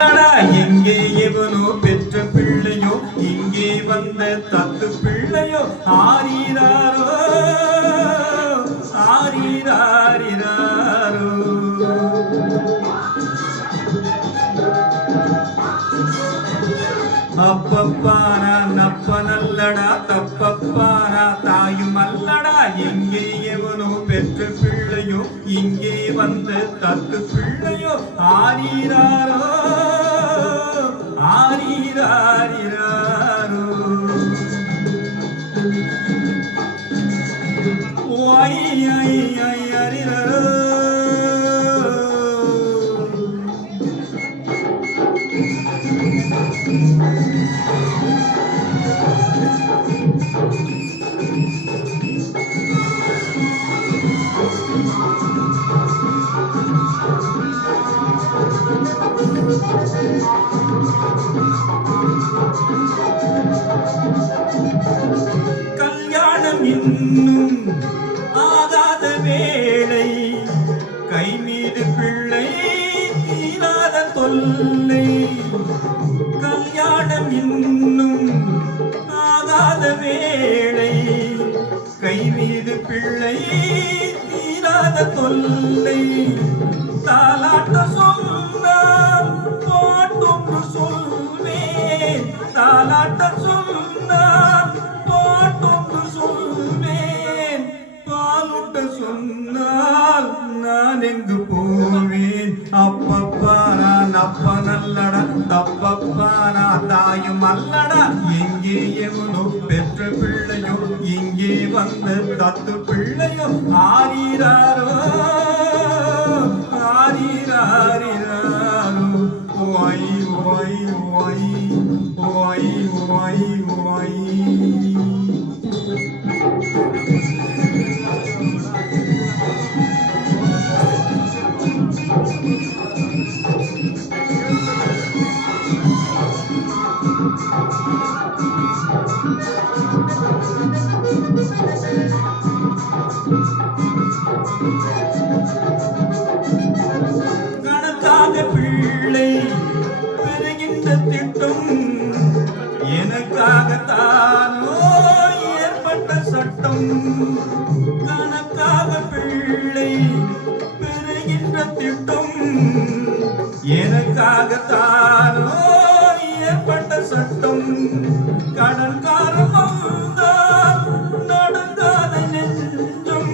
எங்கே எவனோ பெற்ற பிள்ளையோ இங்கே வந்த தத்து பிள்ளையோ ஆரீராரோ ஆரீராரிராரோ. அப்பப்பானா நப்பனல்லடா தப்பப்பானா தாயும் அல்லடா. எங்கே எவனோ பெற்ற பிள்ளையோ இங்கே வந்த தத்து பிள்ளையோ ஆரீராரோ ஆரீராரிராரோ. ஓய் ஐ ஐ அரிரரோ. கல்யாணம் இன்னும் ஆகாத வேளை கை மீது பிள்ளை தீராத தொல்லை. கல்யாணம் இன்னும் ஆகாத வேளை கை மீது பிள்ளை தீராத தொல்லை. தாலாட்ட சொன்னால் பாட்டொன்று சொல்வேன், தாலாட்ட சொன்னால் பாட்டொன்று சொல்வேன். பாலுட்ட சொன்னால் நான் எங்கு போவேன். அப்பப்பா நான் அப்பனல்லடா தப்பப்பா நான் தாயும் அல்லடா. எங்கே எவனோ பெற்ற பிள்ளையோ இங்கே வந்த தத்து பிள்ளையோ ஆரீராரோ ஆரீராரிராரோ. ஓய் ஓய் ஓய் ஓய் ஓய் ஓய். கணக்காக பிள்ளை பெறுகின்ற திட்டம் எனக்காகத்தானோ ஏற்பட்ட சட்டம். கணக்காக பிள்ளை பெறுகின்ற திட்டம் எனக்காகத்தானோ ஏற்பட்ட சட்டம். கடன்காரம் வந்தால் நடுங்காத நெஞ்சம்,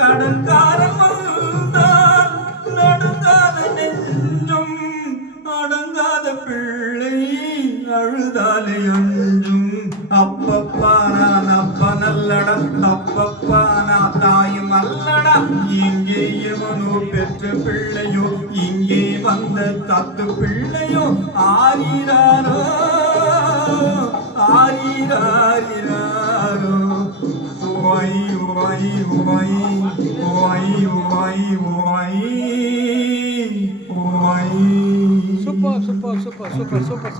கடன்காரம் வந்தால் நடுங்காத நெஞ்சம். அடங்காத பிள்ளை அழுதாலே அஞ்சும். அப்பப்பா நான் அப்பனல்லடா தப்பப்பா நான் தாயும் அல்லடா. எங்கே எவனோ பெற்ற பிள்ளையோ இங்கே வந்த தத்து பிள்ளையோ ஆரீராரோ ஆரீராரிராரோ. ஓய் ஓய் ஓய் ஓய் ஓய் ஓய் ஓய். Super super super super super.